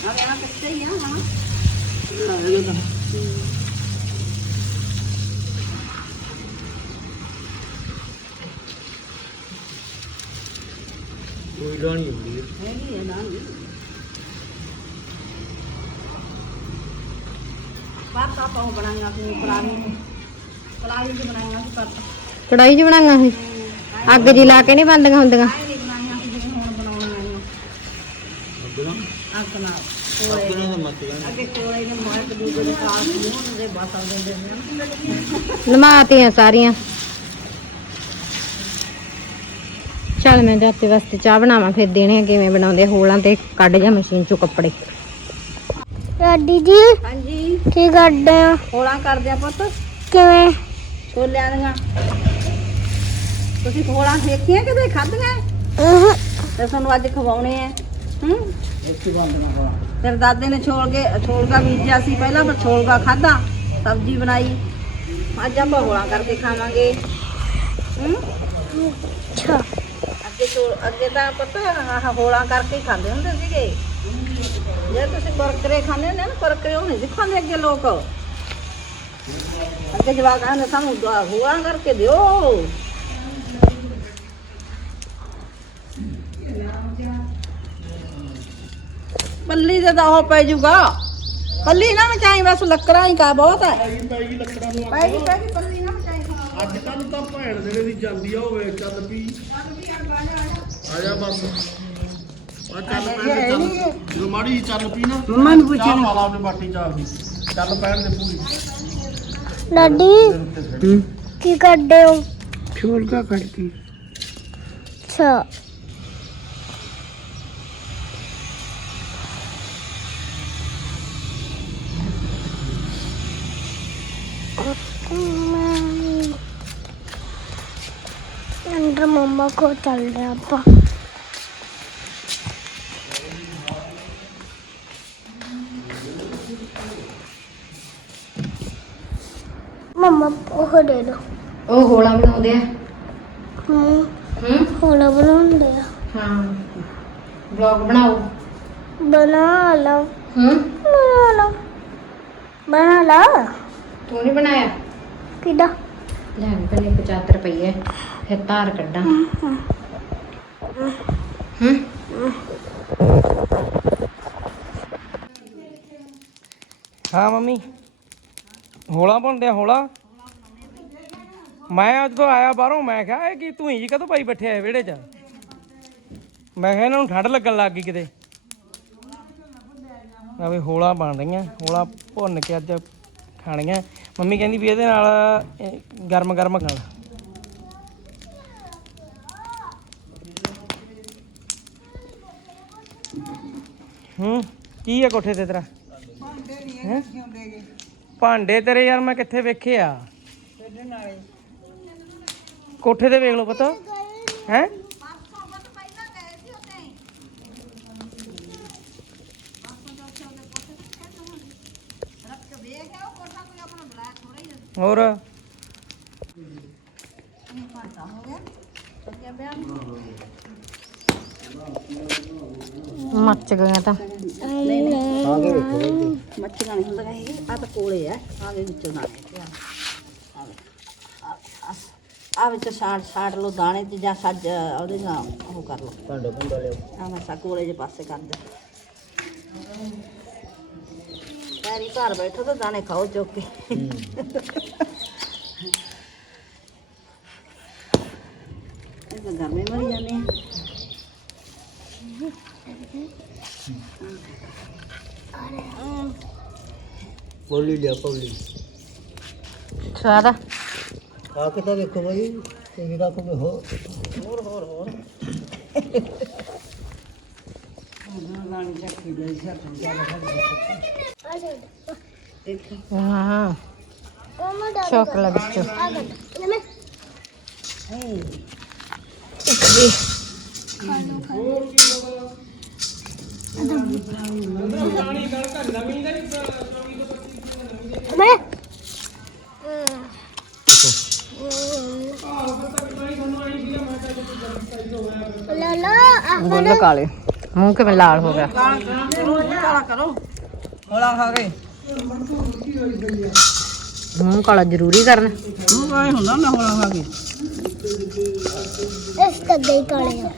ਆ ਆ ਕੱਚੇ ਹੀ ਆ ਹਾਂ ਕੋਈ ਡਾਣੀ ਹੁੰਦੀ ਹੈ ਨਾ ਬਾਤ ਉਹ ਬਣਾਈਆਂ ਸੀ ਸੀ। ਕੜਾਈ 'ਚ ਬਣਾਈਆਂ ਸੀ ਅੱਗ ਜੀ ਲਾ ਕੇ ਨਹੀਂ ਬੰਦੀਆਂ ਹੁੰਦੀਆਂ? ਆਏ ਨਹੀਂ ਬਣਾਈਆਂ ਸੀ ਜਿਵੇਂ ਹੁਣ ਬਣਾਉਣੀਆਂ ਨੇ। ਅੱਗ ਨਾਲ? ਕੋਲੇ ਅੱਗੇ ਕੋਲੇ ਨੇ ਮਾਰ ਕੇ ਦੂਜੇ ਦੇ ਕਾਲ ਮੂੰਹ ਦੇ ਬਸ ਆ ਦਿੰਦੇ ਨੇ ਨਮਾਤੀਆਂ ਸਾਰੀਆਂ। ਚੱਲ ਮੈਂ ਜਾਤੇ ਵਾਸਤੇ ਚਾਹ ਬਣਾਵਾਂ ਫਿਰ ਦੇਣੇ ਆ ਕਿਵੇਂ ਬਣਾਉਂਦੇ ਹੋਲਾਂ ਤੇ। ਕੱਢ ਜਾ ਮਸ਼ੀਨ ਚੋਂ ਕੱਪੜੇ। ਲਾਡੀ ਜੀ। ਹਾਂਜੀ। ਕੀ ਕਰਦੇ ਹੋ? ਹੋਲਾਂ ਕਰਦੇ ਆ ਪੁੱਤ। ਕਿਵੇਂ? ਛੋਲਿਆਂ ਦੀਆਂ। ਤੁਸੀਂ ਹੋਲਾਂ ਦੇਖੀਆਂ ਕਿਤੇ ਖਾਧੀਆਂ? ਤੇ ਤੁਹਾਨੂੰ ਅੱਜ ਖਵਾਉਣੇ ਆ। ਹੂੰ? ਫਿਰ ਦਾਦੇ ਨੇ ਛੋਲ ਕੇ ਛੋਲਗਾ ਬੀਜਿਆ ਸੀ ਪਹਿਲਾਂ ਪਰ ਛੋਲਗਾ ਖਾਦਾ ਸਬਜ਼ੀ ਬਣਾਈ। ਅੱਜ ਆਪਾਂ ਹੋਲਾਂ ਕਰਕੇ ਖਾਵਾਂਗੇ। ਹੂੰ? ਅੱਛਾ। ਅੱਗੇ ਛੋਲ ਅੱਗੇ ਤਾਂ ਪਤਾ ਆਹ ਹੋਲਾਂ ਕਰਕੇ ਹੀ ਖਾਂਦੇ ਹੁੰਦੇ ਸੀਗੇ। ਜੇ ਤੁਸੀਂ ਕੁਰਕਰੇ ਖਾਂਦੇ ਹੁੰਦੇ ਨਾ ਕੁਰਕਰੇ ਉਹ ਨਹੀਂ ਸੀ ਖਾਂਦੇ ਅੱਗੇ ਲੋਕ। ਅੱਗੇ ਜਵਾਕ ਕਹਿੰਦੇ ਸਾਨੂੰ ਦੁਆ- ਹੋਲਾਂ ਕਰਕੇ ਦਿਓ। ਪੱਲੀ ਦੇ ਤਾਂ ਉਹ ਪੈ ਜੂਗਾ। ਪੱਲੀ ਨਾ ਮਚਾਈ ਬਸ ਲੱਕੜਾਂ ਹੀ ਕਾ ਬਹੁਤ ਹੈ। ਪੈ ਗਈ ਲੱਕੜਾਂ ਨੂੰ ਪੈ ਗਈ ਪੈ ਗਈ ਪੱਲੀ ਨਾ ਮਚਾਈ। ਅੱਜ ਕੱਲ ਤਾਂ ਭੈਣ ਦੇ ਦੀ ਜਾਂਦੀ ਆ ਹੋਵੇ ਚੱਲ ਪੀ ਆ ਜਾ ਬਸ। ਆ ਚੱਲ ਪੈਣ ਦੇ ਚੱਲ ਜਦੋਂ ਮਾੜੀ ਜਿਹੀ ਚੱਲ ਪੀ ਨਾ ਮੰਮਾ ਨੂੰ ਪੁੱਛਿਆ ਚਾਹ ਮਾਲਾ ਉਹਨੇ ਬਾਟੀ ਚਾਹ ਦੀ ਚੱਲ ਪੈਣ ਦੇ ਪੂਰੀ ਲਾਡੀ ਕੀ ਕਰਦੇ ਹੋ ਛੋਲਗਾ ਕੱਢਦੀ ਅੱਛਾ ਅੰਦਰ ਆ ਮੰਮਾ ਕੋ ਚੱਲ ਰਿਹਾ ਉਹ ਦੇ ਦੋ ਉਹ ਹੋਲਾ ਬਣਾਉਂਦੇ ਆ? ਹੂੰ ਹੂੰ? ਹੋਲਾ ਬਣਾਉਂਦੇ ਆ। ਹਾਂ। ਵਲੌਗ ਬਣਾਓ? ਬਣਾ ਲਾ। ਹੂੰ? ਬਣਾ ਲਾ। ਬਣਾ ਲਾ। ਤੂੰ ਨਹੀਂ ਬਣਾਇਆ? ਕਿਦਾ? ਲੈ ਮੈਂ ਪਹਿਲੇ 75 ਰੁਪਏ ਫਿਰ ਧਾਰ ਕੱਢਾਂ। ਹੂੰ ਹਾਂ। ਮੰਮੀ। ਹੋਲਾ ਬਣਦਿਆ ਹੋਲਾ। ਮੈਂ ਅੱਜ ਤੋਂ ਆਇਆ ਬਾਹਰੋਂ ਮੈਂ ਕਿਹਾ ਇਹ ਕੀ ਤੂੰ ਜੀ ਕਦੋਂ ਪਾਈ ਬੈਠੇ ਆ ਵਿਹੜੇ 'ਚ? ਮੈਂ ਕਿਹਾ ਇਹਨਾਂ ਨੂੰ ਠੰਡ ਲੱਗਣ ਲੱਗ ਗਈ ਕਿਤੇ। ਆ ਵੀ ਹੋਲਾ ਬਣ ਰਹੀਆਂ ਹੋਲਾ ਭੁੰਨ ਕੇ ਅੱਜ ਖਾਣੀਆਂ। ਮੰਮੀ ਕਹਿੰਦੀ ਵੀ ਇਹਦੇ ਨਾਲ ਗਰਮ ਗਰਮ ਖਾਣਾ। ਹੂੰ ਕੀ ਆ ਕੋਠੇ ਤੇ ਤੇਰਾ? ਹੈਂ? ਭਾਂਡੇ ਤੇਰੇ ਯਾਰ ਮੈਂ ਕਿੱਥੇ ਵੇਖੇ ਆ? ਕੋਠੇ ਤੇ ਵੇਖ ਲਓ ਪਤਾ। ਹੈ? ਹੋਰ? ਮੱਚ ਗਈਆਂ ਤਾਂ। ਮੱਛੀਆਂ ਨਹੀਂ ਹੁੰਦੀਆਂ ਇਹ। ਆ ਤਾਂ ਕੋਲੇ ਆ। ਆ ਦੇ ਵਿੱਚੋਂ ਦਾਣੇ ਆ ਵਿੱਚ ਛਾੜ ਛਾੜ ਲੋ ਦਾਣੇ ਤੇ ਜਾਂ ਸੱਜ ਉਹਦੇ ਨਾਲ ਉਹ ਕਰ ਲੋ ਭਾਂਡੇ ਭੁੰਡਾ ਲਿਓ। ਆ ਮੈਂ ਸਾ ਕੋਲੇ ਜੇ ਪਾਸੇ ਕਰ ਦੇ ਪੈਰੀ ਘਰ ਬੈਠੋ ਤਾਂ ਦਾਣੇ ਖਾਓ ਚੁੱਕ ਕੇ। ਇਹ ਤਾਂ ਗਰਮੀ ਮਰੀ ਜਾਂਦੇ ਆ। ਪੌਲੀ ਲਿਆ ਪੌਲੀ। ਸਵਾਦ ਆ ਖਾ ਕੇ ਤਾਂ ਵੇਖੋ ਬਾਈ ਕਿਵੇਂ ਦਾ ਕੋਈ ਹੋ ਗੁੱਲ ਕਾਲੇ। ਮੂੰਹ ਕਿਵੇਂ ਲਾਲ ਹੋ ਗਿਆ? ਕਾਲਾ ਕਰੋ ਹੋਲਾ ਖਾ ਕੇ। ਮੂੰਹ ਕਾਲਾ ਜ਼ਰੂਰੀ ਕਰਨਾ। ਉਹ ਆਏ ਹੁੰਦਾ ਮੈਂ ਹੋਲਾ ਖਾ ਕੇ। ਇਸ ਕੱਦੇ ਕਾਲੇ ਆ।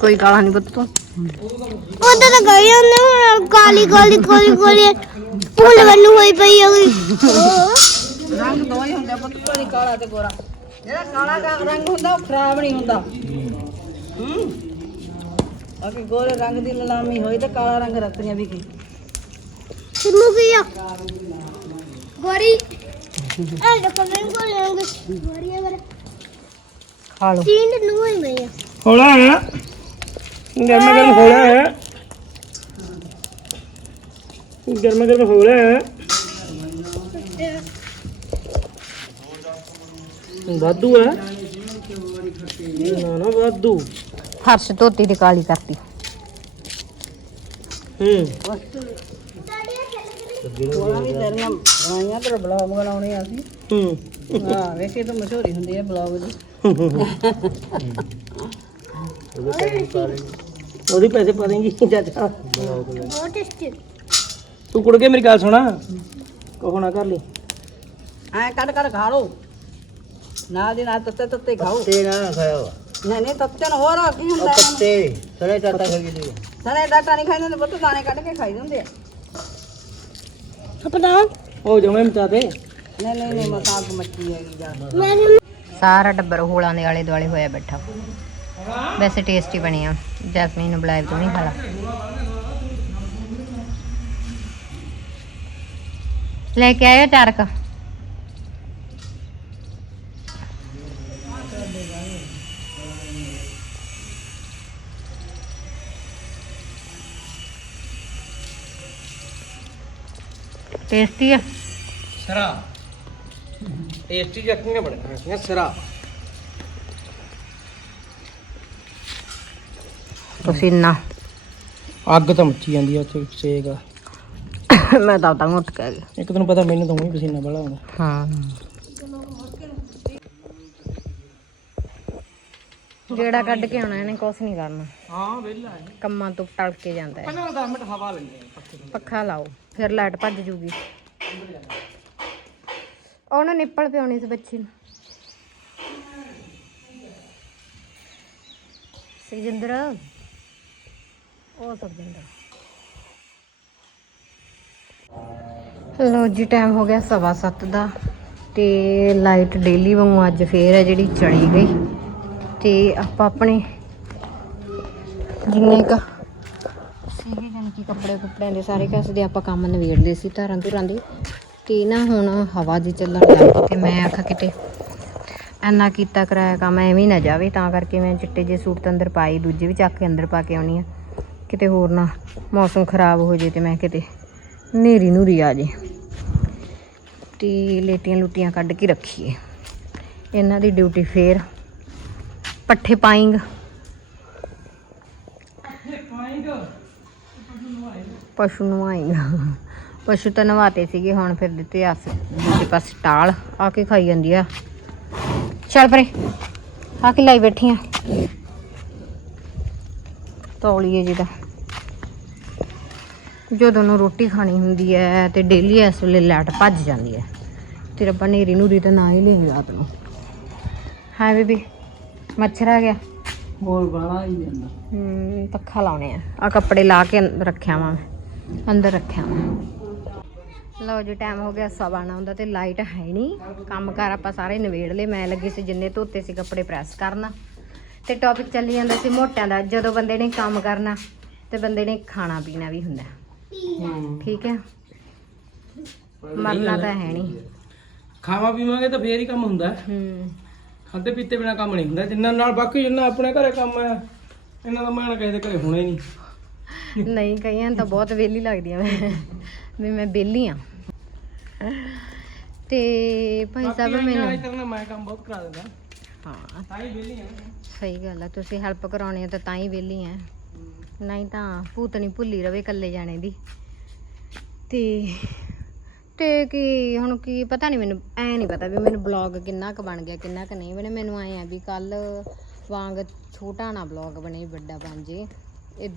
ਕੋਈ ਕਾਲਾ ਨਹੀਂ ਪੁੱਤ ਤੂੰ। ਉਹਦਾ ਤਾਂ ਗਈ ਉਹਨੇ ਹੁਣ ਕਾਲੀ ਕਾਲੀ ਕਾਲੀ ਕਾਲੀ ਫੁੱਲ ਬੰਨੂ ਹੋਈ ਪਈ ਆ ਰੰਗ ਦੋ ਹੀ ਹੁੰਦੇ ਪੁੱਤ ਕਾਲਾ ਤੇ ਗੋਰਾ। ਜਿਹੜਾ ਕਾਲਾ ਰੰਗ ਹੁੰਦਾ ਉਹ ਖਰਾਬ ਨਹੀਂ ਹੁੰਦਾ। ਹੂੰ। ਗੋਰੇ ਰੰਗ ਦੀ ਲਲਾਮੀ ਹੋਈ ਤੇ ਕਾਲਾ ਰੰਗ ਰੱਤੀਆਂ ਵੀ ਕੀ। ਸਿਮੂ ਕੀ ਆ? ਗੋਰੀ। ਆ ਦੇਖੋ ਮੈਂ ਕੋਲ ਆਂਗੇ ਗੋਰੀ ਅਗਰ ਖਾ ਲਓ। ਚੀਂਡ ਨੂੰ ਹੀ ਮੈਂ ਆ। ਹੋਲਾ ਹੈ। ਗਰਮਾ ਗਰਮ ਹੋਲਾ ਹੈ। ਗਰਮਾ ਗਰਮ ਹੋਲਾ ਹੈ। ਵਾਧੂ ਹੈ। ਨਾ ਨਾ ਵਾਧੂ। ਫਰਸ਼ ਧੋਤੀ ਤੇ ਕਾਲੀ ਕਰਤੀ। ਹੂੰ। ਕੋਲਾ ਵੀ ਤੇਰੀਆਂ ਬਣਾਈਆਂ ਤੇ ਬਲੌਗ ਬਣਾਉਣੇ ਆ ਅਸੀਂ ਹੂੰ। ਹਾਂ ਵੇਖੇ ਤਾਂ ਮਸ਼ਹੂਰੀ ਹੁੰਦੀ ਹੈ ਬਲੌਗ ਦੀ ਉਹਦੇ ਪੈਸੇ ਪਾ ਦੇਂਗੀ ਚਾਚਾ। ਬਹੁਤ ਟੇਸਟੀ ਤੂੰ ਕੁੜ ਕੇ ਮੇਰੀ ਗੱਲ ਸੁਣਾ। ਕਹੋ ਨਾ ਕਰ ਲਈ। ਐ ਕੱਢ ਕੱਢ ਖਾ ਲਓ। ਨਾਲ ਦੀ ਨਾਲ ਤੱਤੇ ਤੱਤੇ ਖਾਓ ਤੇ ਨਾ ਖਾਓ ਨਹੀਂ ਨਹੀਂ ਤੱਤੇ ਨੂੰ ਹੋਰ ਕੀ ਹੁੰਦਾ ਇਹਨਾਂ ਨੂੰ? ਤੇ ਸਰੇ ਚਾਟਾ ਖਾ ਕੇ ਦੇ ਸਣੇ ਡਾਟਾ ਨਹੀਂ ਖਾਈ ਪੁੱਤ ਦਾਣੇ ਕੱਢ ਕੇ ਖਾਈ ਦਿੰਦੇ ਆ। ਆਪਣਾ? ਉਹ ਜਮੇ ਮਚਾ ਦੇ। ਨਹੀਂ ਨਹੀਂ ਨਹੀਂ ਮਸਾਕ ਮੱਛੀ ਹੈਗੀ ਜਾ ਮੈਂ ਸਾਰਾ ਟੱਬਰ ਹੋਲਾਂ ਦੇ ਆਲੇ ਦੁਆਲੇ ਹੋਇਆ ਬੈਠਾ। ਵੈਸੇ ਟੇਸਟੀ ਬਣਿਆ ਜੈਸਮੀਨ ਨੂੰ ਬੁਲਾਇਆ ਤੂੰ ਨਹੀਂ ਖਾ ਲਾ ਲੈ ਕੇ ਆਇਆ ਟਰਕ ਟੇਸਟੀ ਆ। ਸਰਾ। ਟੇਸਟੀ ਚੱਕੀ ਨੇ ਬਣਾ ਸਰਾ। ਪਸੀਨਾ। ਅੱਗ ਤਾਂ ਮੱਚੀ ਜਾਂਦੀ ਆ ਉੱਥੇ ਸੇਕ। ਮੈਂ ਤਾਂ ਤਾਂ ਉੱਠ ਕੇ ਇੱਕ ਤੈਨੂੰ ਪਤਾ ਮੈਨੂੰ ਤਾਂ ਉਹੀ ਪਸੀਨਾ ਬੜਾ ਆਉਂਦਾ। ਹਾਂ। ਜਿਹੜਾ ਕੱਢ ਕੇ ਆਉਣਾ ਇਹਨੇ ਕੁਛ ਨਹੀਂ ਕਰਨਾ। ਹਾਂ ਵਿਹਲਾ ਕੰਮਾਂ ਤੋਂ ਟਲ ਕੇ ਜਾਂਦਾ ਹੈ। ਪਹਿਲਾਂ 10 ਹਵਾ ਲੈਂਦੇ ਪੱਖਾ ਲਾਓ। ਫਿਰ ਲਾਈਟ ਭੱਜ ਜੂਗੀ। ਉਹਨੂੰ ਨਿੱਪਲ ਪਿਉਣੀ ਸੀ ਬੱਚੀ ਨੂੰ। ਸੁਖਜਿੰਦਰ ਉਹ ਸੁਖਜਿੰਦਰ ਲੋ ਜੀ ਟਾਈਮ ਹੋ ਗਿਆ ਸਵਾ ਸੱਤ ਦਾ ਤੇ ਲਾਈਟ ਡੇਲੀ ਵਾਂਗੂ ਅੱਜ ਫੇਰ ਹੈ ਜਿਹੜੀ ਚਲੀ ਗਈ। ਤੇ ਆਪਾਂ ਆਪਣੇ ਜਿੰਨੇ ਕ ਸੀਗੇ ਕਿ ਕੱਪੜੇ ਕੁੱਪੜਿਆਂ ਦੇ ਸਾਰੇ ਕੱਸਦੇ ਆਪਾਂ ਕੰਮ ਨਵੇੜਦੇ ਸੀ ਧਾਰਾਂ ਧੁਰਾਂ ਦੇ। ਤੇ ਨਾ ਹੁਣ ਹਵਾ ਜੀ ਚੱਲਣ ਲੱਗ ਗਈ ਤੇ ਮੈਂ ਆਖਾ ਕਿਤੇ ਐਨਾ ਕੀਤਾ ਕਰਾਇਆ ਕੰਮ ਐਵੇਂ ਨਾ ਜਾਵੇ, ਤਾਂ ਕਰਕੇ ਮੈਂ ਚਿੱਟੇ ਜੇ ਸੂਟ ਤਾਂ ਅੰਦਰ ਪਾਈ ਦੂਜੇ ਵੀ ਚੱਕ ਕੇ ਅੰਦਰ ਪਾ ਕੇ ਆਉਣੀ ਆ। ਕਿਤੇ ਹੋਰ ਨਾ ਮੌਸਮ ਖਰਾਬ ਹੋ ਜੇ ਤੇ ਮੈਂ ਕਿਤੇ ਨੇਰੀ ਨੂਰੀ ਆ ਜੇ। ਤੇ ਲੇਟੀਆਂ ਲੁੱਟੀਆਂ ਕੱਢ ਕੇ ਰੱਖੀਏ। ਇਹਨਾਂ ਦੀ ਡਿਊਟੀ ਫੇਰ ਪੱਠੇ ਪਾਇੰਗ ਪਸ਼ੂ ਨਵਾਏਗਾ ਪਸ਼ੂ ਤਾਂ ਨਵਾਤੇ ਸੀਗੇ ਹੁਣ ਫਿਰ ਦਿੱਤੇ ਆਸ। ਦੂਜੇ ਪਾਸੇ ਟਾਲ ਆ ਕੇ ਖਾਈ ਜਾਂਦੀ ਆ। ਚੱਲ ਪਰੇ ਆ ਕੇ ਲਾਈ ਬੈਠੀ ਆ। ਤੌਲੀਏ ਜਿਹਦਾ। ਜਦੋਂ ਨੂੰ ਰੋਟੀ ਖਾਣੀ ਹੁੰਦੀ ਹੈ ਤੇ ਡੇਲੀ ਇਸ ਵੇਲੇ ਲਾਈਟ ਭੱਜ ਜਾਂਦੀ ਹੈ ਤੇ ਰੱਬਾ ਨੇਰੀ ਨੂਰੀ ਤਾਂ ਨਾ ਹੀ ਲੈ ਰਾਤ ਨੂੰ। ਹਾਂ ਬੀਬੀ ਮੱਛਰ ਆ ਗਿਆ। ਹੋਰ ਬਾਹਲਾ ਹੀ ਜਾਂਦਾ। ਹਮ, ਪੱਖਾ ਲਾਉਣੇ ਆ। ਆ ਕੱਪੜੇ ਲਾ ਕੇ ਰੱਖਿਆ ਵਾਂ ਮੈਂ। ਅੰਦਰ ਰੱਖਿਆ ਲਓ ਜੀ ਟਾਈਮ ਹੋ ਗਿਆ ਸਵਾ ਨੌ ਦਾ ਤੇ ਲਾਈਟ ਹੈ ਨਹੀਂ। ਕੰਮ ਕਾਰ ਆਪਾਂ ਸਾਰੇ ਨਵੇੜ ਲਏ। ਮੈਂ ਲੱਗੀ ਸੀ ਜਿੰਨੇ ਧੋਤੇ ਸੀ ਕੱਪੜੇ ਪ੍ਰੈਸ ਕਰਨ। ਤੇ ਟੌਪਿਕ ਚੱਲੀ ਜਾਂਦਾ ਸੀ ਮੋਟਿਆਂ ਦਾ। ਜਦੋਂ ਬੰਦੇ ਨੇ ਕੰਮ ਕਰਨਾ ਤੇ ਬੰਦੇ ਨੇ ਖਾਣਾ ਪੀਣਾ ਵੀ ਹੁੰਦਾ। ਠੀਕ ਹੈ? ਮਰਨਾ ਤਾਂ ਹੈ ਨਹੀਂ। ਖਾਵਾ ਪੀਵਾਂਗੇ ਤਾਂ ਫੇਰ ਹੀ ਕੰਮ ਹੁੰਦਾ। ਹੂੰ। ਖਾਦੇ ਪੀਤੇ ਬਿਨਾ ਕੰਮ ਨਹੀਂ ਹੁੰਦਾ। ਜਿੰਨਾ ਨਾਲ ਬਾਕੀ ਜਿੰਨਾ ਆਪਣੇ ਘਰੇ ਕੰਮ ਆ ਇਹਨਾਂ ਦਾ ਮੈਂ ਕਿਸੇ ਦੇ ਘਰੇ ਹੋਣਾ ਹੀ ਨਹੀਂ। ਨਹੀਂ ਕਈਆਂ ਨੂੰ ਤਾਂ ਬਹੁਤ ਵਿਹਲੀ ਲੱਗਦੀ ਆ ਮੈਂ ਵੀ ਮੈਂ ਵਿਹਲੀ ਆ। ਤੇ ਭਾਈ ਸਾਹਿਬ ਮੈਨੂੰ ਮੈਂ ਕੰਮ ਬਹੁਤ ਕਰਾ ਦਿੰਦਾ। ਹਾਂ। ਤਾਂ ਹੀ ਵਿਹਲੀ ਆ। ਸਹੀ ਗੱਲ ਆ ਤੁਸੀਂ ਹੈਲਪ ਕਰਾਉਣੀ ਆ ਤਾਂ ਤਾਂ ਹੀ ਵਿਹਲੀ ਆ। ਨਹੀਂ ਤਾਂ ਭੂਤਣੀ ਭੁੱਲੀ ਰਵੇ ਇਕੱਲੇ ਜਾਣੇ ਦੀ। ਤੇ ਤੇ ਕੀ ਹੁਣ ਕੀ ਪਤਾ ਨਹੀਂ ਮੈਨੂੰ ਐ ਨਹੀਂ ਪਤਾ ਵੀ ਮੈਨੂੰ ਬਲੌਗ ਕਿੰਨਾ ਕੁ ਬਣ ਗਿਆ ਕਿੰਨਾ ਕੁ ਨਹੀਂ ਬਣੇ। ਮੈਨੂੰ ਐ ਆ ਵੀ ਕੱਲ ਵਾਂਗ ਛੋਟਾ ਨਾ ਬਲੌਗ ਬਣੇ ਵੱਡਾ ਬਣ ਜੇ। ਇਹ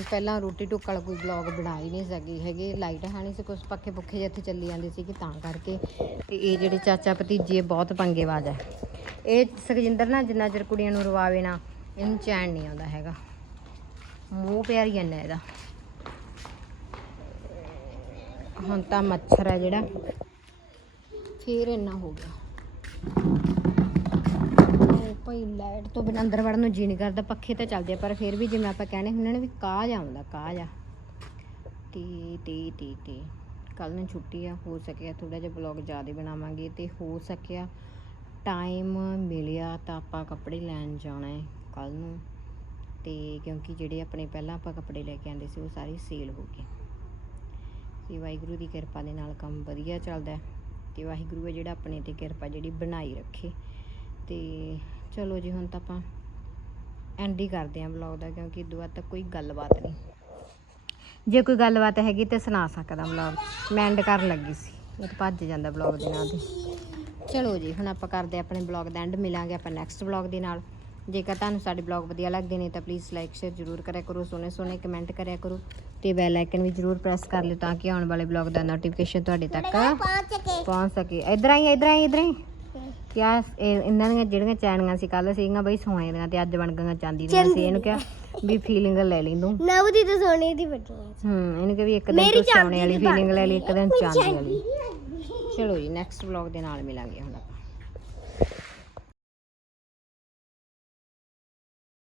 ਪਹਿਲਾਂ ਰੋਟੀ ਟੁੱਕ ਵਾਲਾ ਕੋਈ ਬਲੌਗ ਬਣਾ ਹੀ ਨਹੀਂ ਸਕੀ ਹੈਗੇ ਲਾਈਟ ਹੈ ਸੀ ਕੁਝ ਪੱਖੇ ਪੁੱਖੇ ਜਿਹੇ ਇੱਥੇ ਚੱਲੀ ਜਾਂਦੇ ਸੀ ਕਿ ਤਾਂ ਕਰਕੇ। ਤੇ ਇਹ ਜਿਹੜੇ ਚਾਚਾ ਭਤੀਜੇ ਬਹੁਤ ਪੰਗੇਵਾਜ ਹੈ ਇਹ ਸੁਖਜਿੰਦਰ ਨਾ ਜਿੰਨਾ ਚਿਰ ਕੁੜੀਆਂ ਨੂੰ ਰਵਾਵੇ ਨਾ, ਇਹਨੂੰ ਚੈਨ ਨਹੀਂ ਆਉਂਦਾ ਹੈਗਾ। ਮੂੰਹ ਪਿਆਰੀ ਜਾਂਦਾ ਇਹਦਾ। ਹੁਣ ਤਾਂ ਮੱਛਰ ਹੈ ਜਿਹੜਾ। ਫੇਰ ਇੰਨਾ ਹੋ ਗਿਆ। ਭਾਈ ਲਾਈਟ ਤੋਂ ਬਿਨਾਂ ਅੰਦਰ ਵੜਨ ਨੂੰ ਜੀ ਨਹੀਂ ਕਰਦਾ, ਪੱਖੇ ਤਾਂ ਚੱਲਦੇ ਆ, ਪਰ ਫਿਰ ਵੀ ਜਿਵੇਂ ਆਪਾਂ ਕਹਿੰਦੇ ਹੁੰਦੇ ਨੇ ਵੀ ਕਾਹ ਆਉਂਦਾ ਕਾਹ ਜਾ ਟੀ ਟੀ ਟੀ ਟੀ। ਕੱਲ ਨੂੰ ਛੁੱਟੀ ਆ, ਹੋ ਸਕਿਆ ਥੋੜਾ ਜਿਹਾ ਬਲੌਗ ਜ਼ਿਆਦਾ ਬਣਾਵਾਂਗੇ ਤੇ ਹੋ ਸਕਿਆ ਟਾਈਮ ਮਿਲਿਆ ਤਾਂ ਆਪਾਂ ਕੱਪੜੇ ਲੈਣ ਜਾਣਾ ਹੈ ਕੱਲ ਨੂੰ। ਤੇ ਕਿਉਂਕਿ ਜਿਹੜੇ ਆਪਣੇ ਪਹਿਲਾਂ ਆਪਾਂ ਕੱਪੜੇ ਲੈ ਕੇ ਆਂਦੇ ਸੀ, ਉਹ ਸਾਰੇ ਸੇਲ ਹੋ ਗਏ। ਤੇ ਵਾਹਿਗੁਰੂ ਦੀ ਕਿਰਪਾ ਦੇ ਨਾਲ ਕੰਮ ਵਧੀਆ ਚੱਲਦਾ ਹੈ। ਤੇ ਵਾਹਿਗੁਰੂ ਹੈ ਜਿਹੜਾ ਆਪਣੇ ਤੇ ਕਿਰਪਾ ਜਿਹੜੀ ਬਣਾਈ ਰੱਖੇ। ਤੇ ਚਲੋ ਜੀ ਹੁਣ ਤਾਂ ਆਪਾਂ ਐਂਡ ਹੀ ਕਰਦੇ ਆਂ ਵਲੌਗ ਦਾ ਕਿਉਂਕਿ ਇਦੋਂ ਬਾਅਦ ਤੱਕ ਕੋਈ ਗੱਲਬਾਤ ਨਹੀਂ। ਜੇ ਕੋਈ ਗੱਲਬਾਤ ਹੈਗੀ ਤੇ ਸੁਣਾ ਸਕਦਾ ਵਲੌਗ ਮੈਂ ਐਂਡ ਕਰਨ ਲੱਗੀ ਸੀ। ਇਹ ਤਾਂ ਭੱਜ ਜਾਂਦਾ ਵਲੌਗ ਦੇ ਨਾਲ ਤੇ। ਚਲੋ ਜੀ ਹੁਣ ਆਪਾਂ ਕਰਦੇ ਹਾਂ ਆਪਣੇ ਵਲੌਗ ਦਾ ਐਂਡ ਮਿਲਾਂਗੇ ਆਪਾਂ ਨੈਕਸਟ ਵਲੌਗ ਦੇ ਨਾਲ। ਜੇਕਰ ਤੁਹਾਨੂੰ ਸਾਡੇ ਵਲੌਗ ਵਧੀਆ ਲੱਗਦੇ ਨੇ ਤਾਂ ਪਲੀਜ਼ ਲਾਈਕ ਸ਼ੇਅਰ ਜ਼ਰੂਰ ਕਰਿਆ ਕਰੋ ਸੋਹਣੇ ਸੋਹਣੇ ਕਮੈਂਟ ਕਰਿਆ ਕਰੋ। ਤੇ ਬੈਲ ਆਈਕਨ ਵੀ ਜ਼ਰੂਰ ਪ੍ਰੈਸ ਕਰ ਲਿਓ ਤਾਂ ਕਿ ਆਉਣ ਵਾਲੇ ਵਲੌਗ ਦਾ ਨੋਟੀਫਿਕੇਸ਼ਨ ਤੁਹਾਡੇ ਤੱਕ ਪਹੁੰਚ ਸਕੇ। ਇਧਰ ਆਈ ਇਧਰ ਆਈ ਇਧਰ ਆਈ। ਕਿਆ ਇਹ ਇਹਨਾਂ ਦੀਆਂ ਜਿਹੜੀਆਂ ਚੈਨੀਆਂ ਸੀ ਕੱਲ ਸੀਗੀਆਂ ਬਈ ਸੋਨੇ ਦੀਆਂ ਤੇ ਅੱਜ ਬਣ ਗਈਆਂ ਚਾਂਦੀ ਦੀਆਂ। ਸੀ ਇਹਨੂੰ ਕਿਹਾ ਵੀ ਫੀਲਿੰਗ ਲੈ ਲਈ ਤੂੰ। ਨਵ ਦੀ ਤਾਂ ਸੋਨੇ ਦੀ ਬੱਟੀ ਹੂੰ ਇਹਨੂੰ ਕਿਹਾ ਵੀ ਇੱਕ ਦਿਨ ਤੂੰ ਸੋਨੇ ਵਾਲੀ ਫੀਲਿੰਗ ਲੈ ਲਈ ਇੱਕ ਦਿਨ ਚਾਂਦੀ ਵਾਲੀ। ਚਲੋ ਜੀ ਨੈਕਸਟ ਵਲੌਗ ਦੇ ਨਾਲ ਮਿਲਾਂਗੇ ਹੁਣ ਆਪਾਂ।